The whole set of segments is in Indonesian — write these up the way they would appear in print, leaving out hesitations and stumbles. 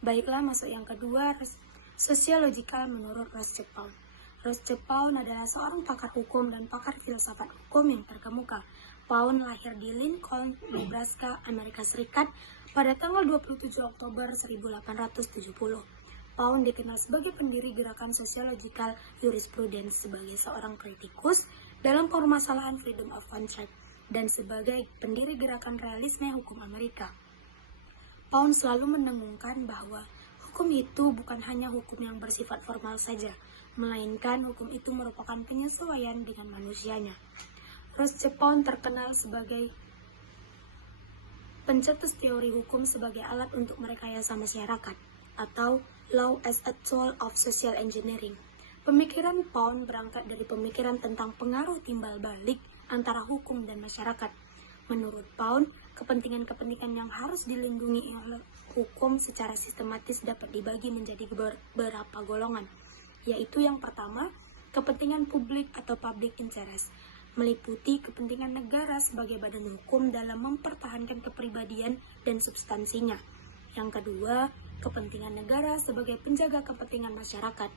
Baiklah, masuk yang kedua, sosiologikal menurut Ross Pound. Ross Pound adalah seorang pakar hukum dan pakar filsafat hukum yang terkemuka. Pound lahir di Lincoln, Nebraska, Amerika Serikat pada tanggal 27 Oktober 1870. Pound dikenal sebagai pendiri gerakan sosiologikal jurisprudence, sebagai seorang kritikus dalam permasalahan freedom of contract, dan sebagai pendiri gerakan realisme hukum Amerika. Pound selalu mendengungkan bahwa hukum itu bukan hanya hukum yang bersifat formal saja, melainkan hukum itu merupakan penyesuaian dengan manusianya. Ross Pound terkenal sebagai pencetus teori hukum sebagai alat untuk merekayasa masyarakat, atau law as a tool of social engineering. Pemikiran Pound berangkat dari pemikiran tentang pengaruh timbal balik antara hukum dan masyarakat. Menurut Pound, kepentingan-kepentingan yang harus dilindungi oleh hukum secara sistematis dapat dibagi menjadi beberapa golongan, yaitu yang pertama, kepentingan publik atau public interest, meliputi kepentingan negara sebagai badan hukum dalam mempertahankan kepribadian dan substansinya. Yang kedua, kepentingan negara sebagai penjaga kepentingan masyarakat.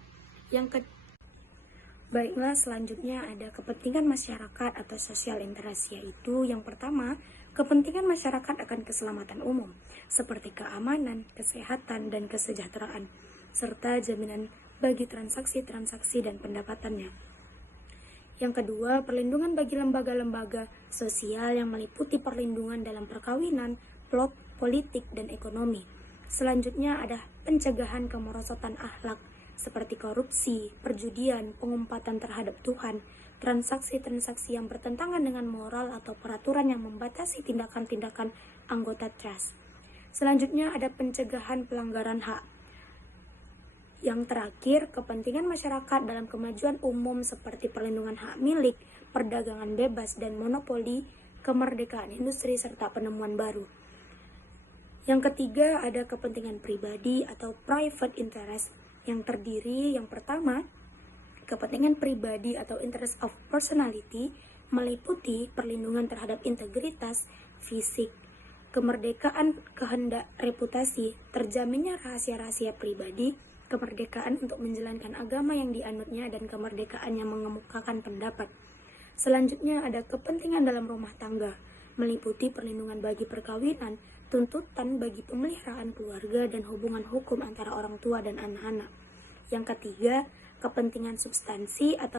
Baiklah, selanjutnya ada kepentingan masyarakat atau social interest, yaitu yang pertama, kepentingan masyarakat akan keselamatan umum, seperti keamanan, kesehatan, dan kesejahteraan, serta jaminan bagi transaksi-transaksi dan pendapatannya. Yang kedua, perlindungan bagi lembaga-lembaga sosial yang meliputi perlindungan dalam perkawinan, plot, politik, dan ekonomi. Selanjutnya ada pencegahan kemerosotan akhlak, seperti korupsi, perjudian, pengumpatan terhadap Tuhan, transaksi-transaksi yang bertentangan dengan moral atau peraturan yang membatasi tindakan-tindakan anggota trust. Selanjutnya ada pencegahan pelanggaran hak. Yang terakhir, kepentingan masyarakat dalam kemajuan umum seperti perlindungan hak milik, perdagangan bebas dan monopoli, kemerdekaan industri, serta penemuan baru. Yang ketiga, ada kepentingan pribadi atau private interest, yang terdiri yang pertama, kepentingan pribadi atau interest of personality, meliputi perlindungan terhadap integritas fisik, kemerdekaan kehendak reputasi, terjaminnya rahasia-rahasia pribadi, kemerdekaan untuk menjalankan agama yang dianutnya, dan kemerdekaan yang mengemukakan pendapat. Selanjutnya ada kepentingan dalam rumah tangga, meliputi perlindungan bagi perkawinan, tuntutan bagi pemeliharaan keluarga, dan hubungan hukum antara orang tua dan anak-anak. Yang ketiga, kepentingan substansi atau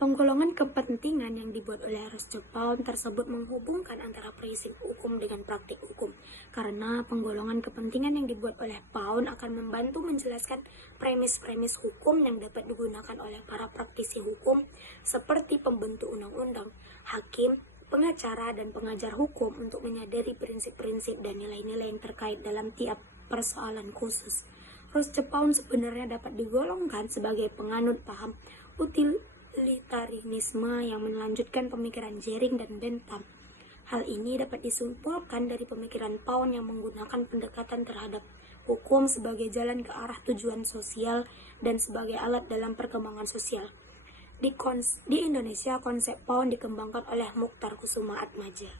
penggolongan kepentingan yang dibuat oleh Ross Pound tersebut menghubungkan antara prinsip hukum dengan praktik hukum, karena penggolongan kepentingan yang dibuat oleh Pound akan membantu menjelaskan premis-premis hukum yang dapat digunakan oleh para praktisi hukum seperti pembentuk undang-undang, hakim, pengacara, dan pengajar hukum untuk menyadari prinsip-prinsip dan nilai-nilai yang terkait dalam tiap persoalan khusus. Ross Pound sebenarnya dapat digolongkan sebagai penganut paham utilitarianisme yang melanjutkan pemikiran Jering dan Bentham. Hal ini dapat disimpulkan dari pemikiran Pound yang menggunakan pendekatan terhadap hukum sebagai jalan ke arah tujuan sosial dan sebagai alat dalam perkembangan sosial. Di Indonesia, konsep Pound dikembangkan oleh Mukhtar Kusuma Atmaja.